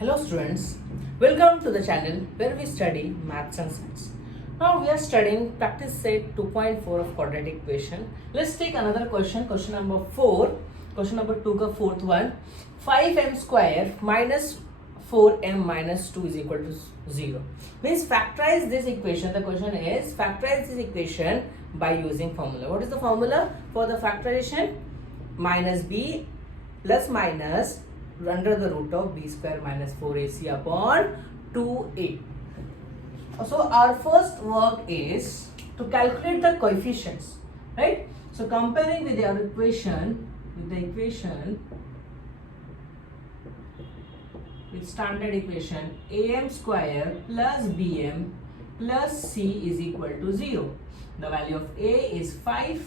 Hello students, welcome to the channel where we study maths and science. Now we are studying practice set 2.4 of quadratic equation. Let's take another question, question number 4. Question number 2 का fourth one. 5m square minus 4m minus 2 is equal to 0. Means factorize this equation. The question is factorize this equation by using formula. What is the formula for the factorization? Minus b plus minus under the root of b square minus 4ac upon 2a. So our first work is to calculate the coefficients, right? So comparing with our equation, with standard equation am square plus bm plus c is equal to 0. The value of a is 5,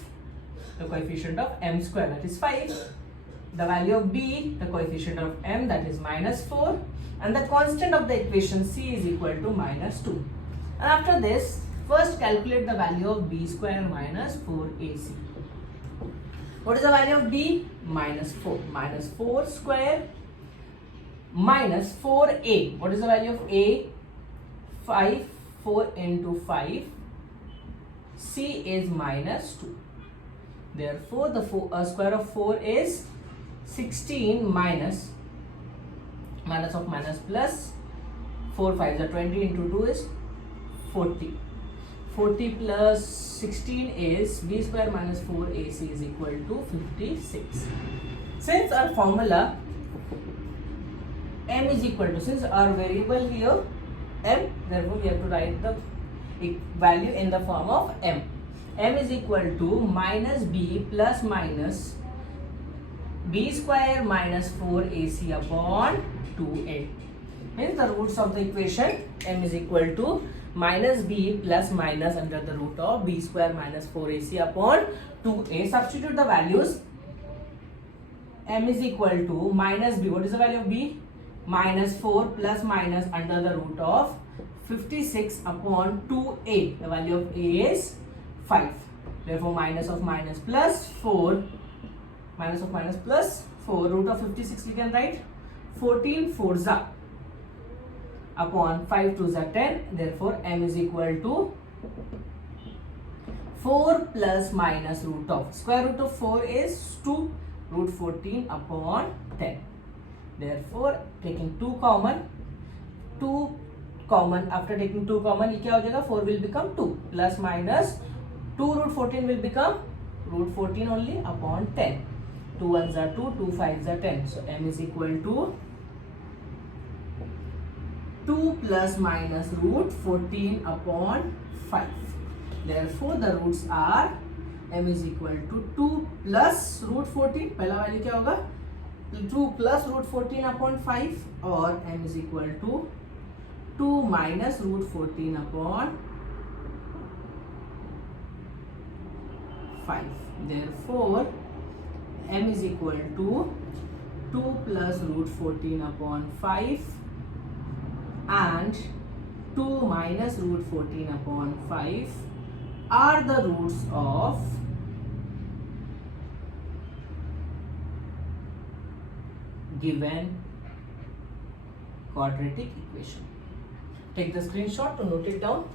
the coefficient of m square, that is 5. The value of b, the coefficient of m, that is minus 4, and the constant of the equation c is equal to minus 2. And after this, first calculate the value of b square minus 4ac. What is the value of b? Minus 4. Minus 4 square minus 4a. What is the value of a? 5. 4 into 5. c is minus 2. Therefore, the square of 4 is 16 minus of minus plus 4 5s are 20 into 2 is 40. 40 plus 16 is b square minus 4ac is equal to 56. Since our formula m is equal to, since our variable here m, therefore we have to write the value in the form of m. M is equal to minus b plus minus b square minus 4ac upon 2a. Means the roots of the equation m is equal to minus b plus minus under the root of b square minus 4ac upon 2a. Substitute the values. M is equal to minus b. What is the value of b? Minus 4 plus minus under the root of 56 upon 2a. The value of a is 5. Therefore minus of minus plus 4. Minus of minus plus 4, root of 56 we can write 14 4s are upon 5 2s are 10. Therefore m is equal to 4 plus minus root of square root of 4 is 2, root 14 upon 10. Therefore taking 2 common, after taking 2 common, ये क्या हो जाएगा? 4 will become 2 plus minus 2 root 14 will become root 14 only upon 10. 2 1s are 2, 2 5s are 10. So m is equal to 2 plus minus root 14 upon 5. Therefore the roots are m is equal to 2 plus root 14. पहला value क्या होगा? 2 plus root 14 upon 5, और m is equal to 2 minus root 14 upon 5. Therefore m is equal to 2 plus root 14 upon 5 and 2 minus root 14 upon 5 are the roots of given quadratic equation. Take the screenshot to note it down.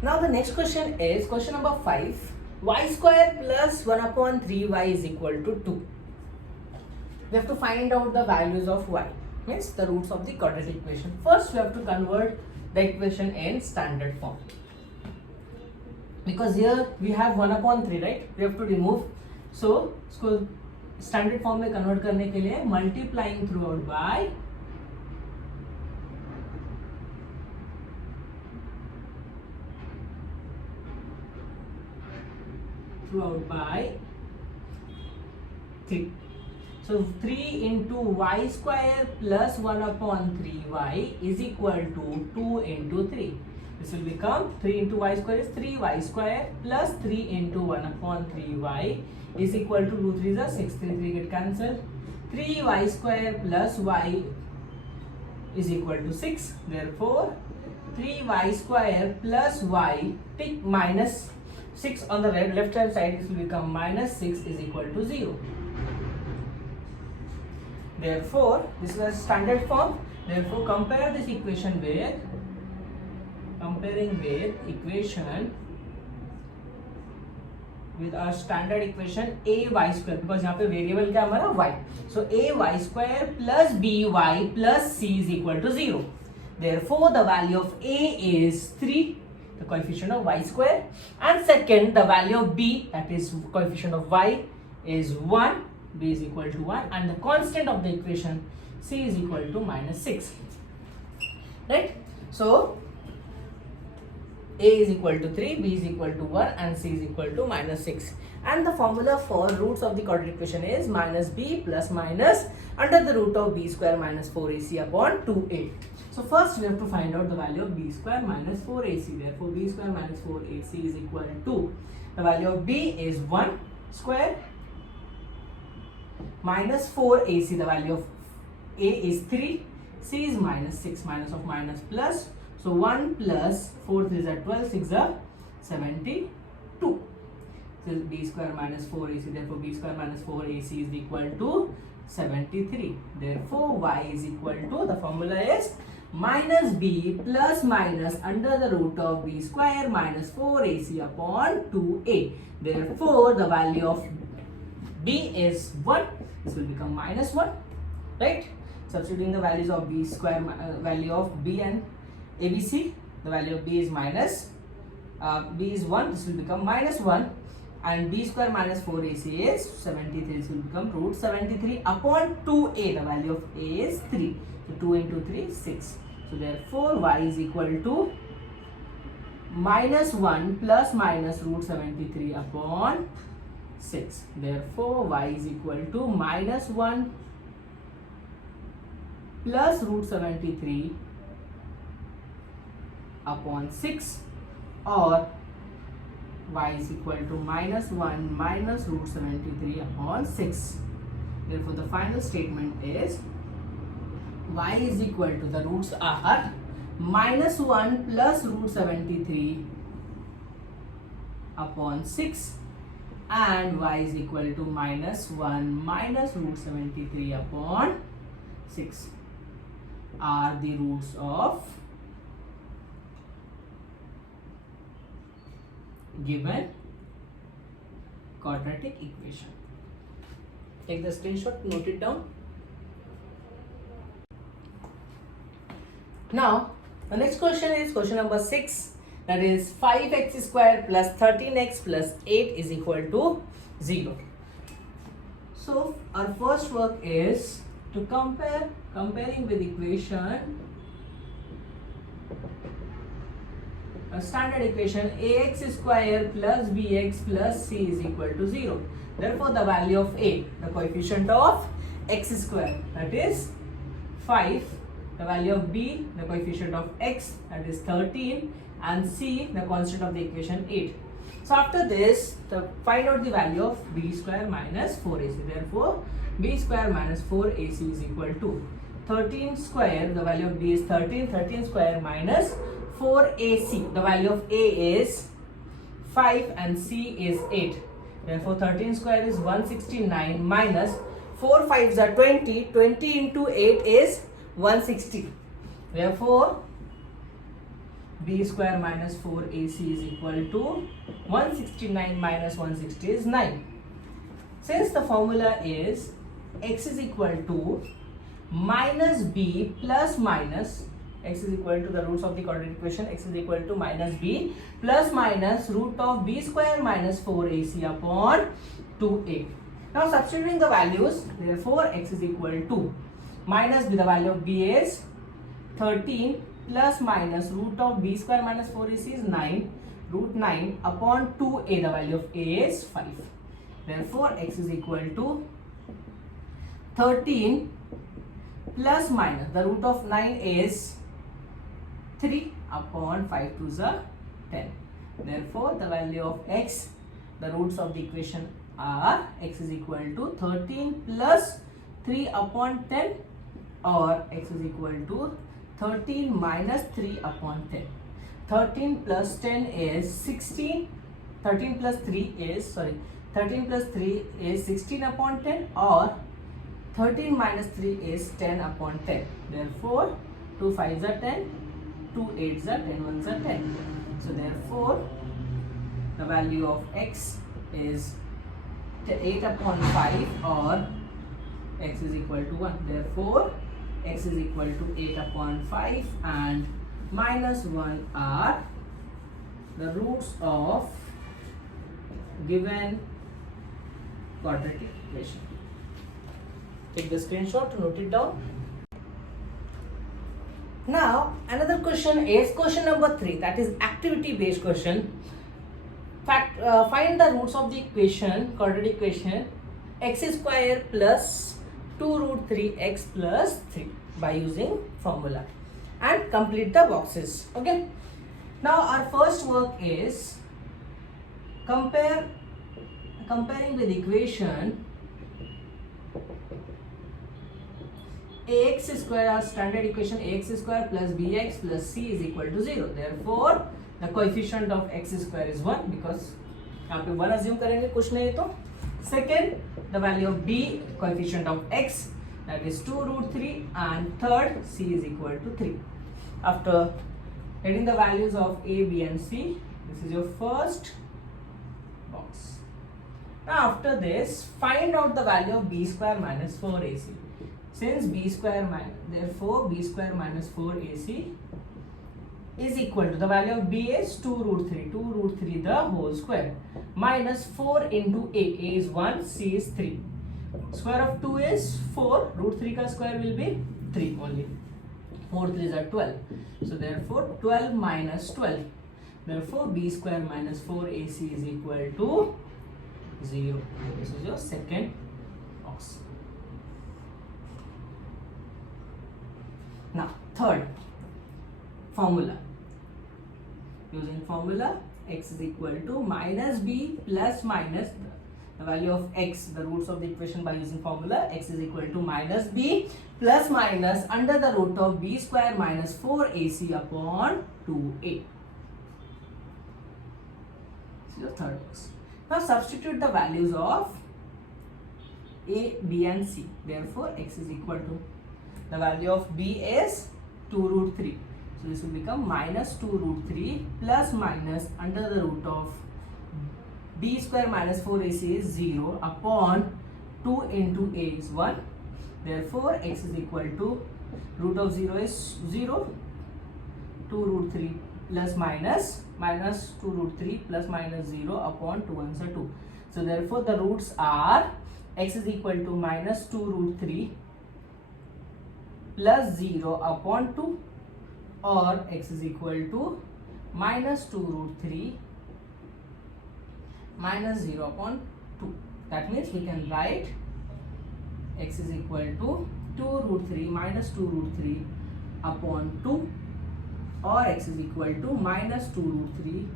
Now the next question is question number 5. Y square plus 1 upon 3y is equal to 2. We have to find out the values of y, means the roots of the quadratic equation. First we have to convert the equation in standard form, because here we have 1 upon 3, right? We have to remove. So इसको standard form में convert करने के लिए multiplying throughout by throughout by 3. So 3 into y square plus 1 upon 3y is equal to 2 into 3. This will become 3 into y square is 3y square plus 3 into 1 upon 3y is equal to 2 3s are 6, 3 3 get cancelled. 3y square plus y is equal to 6. Therefore 3y square plus y take minus 6 on the left hand side, this will become minus 6 is equal to 0. Therefore, this is a standard form. Therefore, compare this equation with with our standard equation ay square, because यहाँ पे variable क्या हमारा y. So ay square plus by plus c is equal to 0. Therefore, the value of a is 3, the coefficient of y square, and second, the value of b, that is coefficient of y, is 1, b is equal to 1, and the constant of the equation c is equal to -6. Right? So a is equal to 3, b is equal to 1, and c is equal to -6. And the formula for roots of the quadratic equation is minus b plus minus under the root of b square minus 4ac upon 2a. So first we have to find out the value of b square minus 4ac. Therefore, b square minus 4ac is equal to, the value of b is 1 square minus 4ac, the value of a is 3, c is -6, minus of minus plus. So 1 plus 4 3 is 12, 6 is 72. So b square minus 4ac, therefore b square minus 4ac is equal to 73. Therefore, y is equal to, the formula is minus b plus minus under the root of b square minus 4ac upon 2a. Therefore, the value of b is 1. This will become -1, right? Substituting the values of b square, value of b and ABC, the value of b is b is 1, this will become -1, and b square minus 4ac is 73, this will become root 73 upon 2a, the value of a is 3, so 2 into 3 6. So therefore, y is equal to -1 plus minus root 73 upon 6. Therefore, y is equal to -1 plus root 73 upon 6, or y is equal to -1 minus root 73 upon 6. Therefore, the final statement is y is equal to, the roots are -1 plus root 73 upon 6, and y is equal to -1 minus root 73 upon 6 are the roots of given quadratic equation. Take the screenshot, note it down. Now, the next question is question number 6, that is 5x square plus 13x plus 8 is equal to 0. So, our first work is to comparing with equation, a standard equation ax square plus bx plus c is equal to 0. Therefore, the value of a, the coefficient of x square, that is 5, the value of b, the coefficient of x, that is 13, and c, the constant of the equation 8. So after this, find out the value of b square minus 4ac. Therefore, b square minus 4ac is equal to 13 square, the value of b is 13, 13 square minus 4ac, the value of a is 5 and c is 8. Therefore, 13 square is 169 minus 4 5s are 20, 20 into 8 is 160. Therefore, b square minus 4ac is equal to 169 minus 160 is 9. Since the formula is x is equal to minus b plus minus, x is equal to the roots of the quadratic equation, x is equal to minus b plus minus root of b square minus 4ac upon 2a. Now substituting the values, therefore x is equal to minus b, the value of b is 13 plus minus root of b square minus 4ac is 9, root 9 upon 2a, the value of a is 5. Therefore, x is equal to 13 plus minus, the root of 9 is 3 upon 5 to the 10. Therefore, the value of x, the roots of the equation are x is equal to 13 plus 3 upon 10, or x is equal to 13 minus 3 upon 10. 13 plus 10 is 16. 13 plus 3 is 16 upon 10, or 13 minus 3 is 10 upon 10. Therefore, 2 5s are 10, 2 8s are 10, 1s are 10. So therefore, the value of x is 8 upon 5, or x is equal to 1. Therefore, x is equal to 8 upon 5 and minus 1 are the roots of given quadratic equation. Take the screenshot to note it down. Now another question is question number 3, that is activity based question. Find the roots of the equation, quadratic equation x square plus 2 root 3x plus 3 by using formula, and complete the boxes. Okay. Now our first work is comparing with equation ax square, our standard equation ax square plus bx plus c is equal to 0. Therefore, the coefficient of x square is 1 because यहाँ पे 1 assume करेंगे कुछ नहीं तो. Second, the value of b, coefficient of x, that is 2 root 3, and third, c is equal to 3. After getting the values of a, b and c, this is your first box. Now after this, find out the value of b square minus 4ac. Since b square therefore b square minus 4ac is equal to, the value of b is 2 root 3 the whole square, minus 4 into a is 1, c is 3. Square of 2 is 4, root 3 ka square will be 3 only. 4 3s are 12. So therefore 12 minus 12. Therefore b square minus 4ac is equal to 0. This is your second box. Now third, formula. Using formula, x is equal to minus b plus minus the value of x, the roots of the equation by using formula, x is equal to minus b plus minus under the root of b square minus 4ac upon 2a. This is your third box. Now substitute the values of a, b and c. Therefore, x is equal to, the value of b is 2 root 3. So this will become minus 2 root 3 plus minus under the root of b square minus 4ac is 0 upon 2 into a is 1. Therefore, x is equal to, root of 0 is 0, 2 root 3 plus minus 2 root 3 plus minus 0 upon 2 1s are 2. So therefore, the roots are x is equal to minus 2 root 3 plus 0 upon 2, or x is equal to minus 2 root 3 minus 0 upon 2. That means we can write x is equal to 2 root 3 minus 2 root 3 upon 2, or x is equal to minus 2 root 3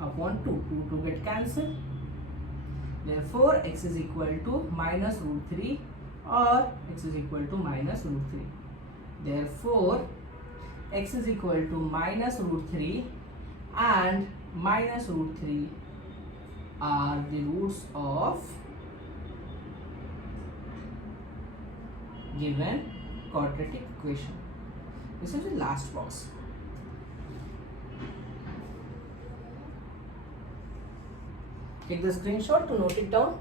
upon 2. 2 get cancelled. Therefore, x is equal to minus root 3, or x is equal to minus root 3. Therefore, x is equal to minus root 3 and minus root 3 are the roots of given quadratic equation. This is the last box. Take the screenshot to note it down.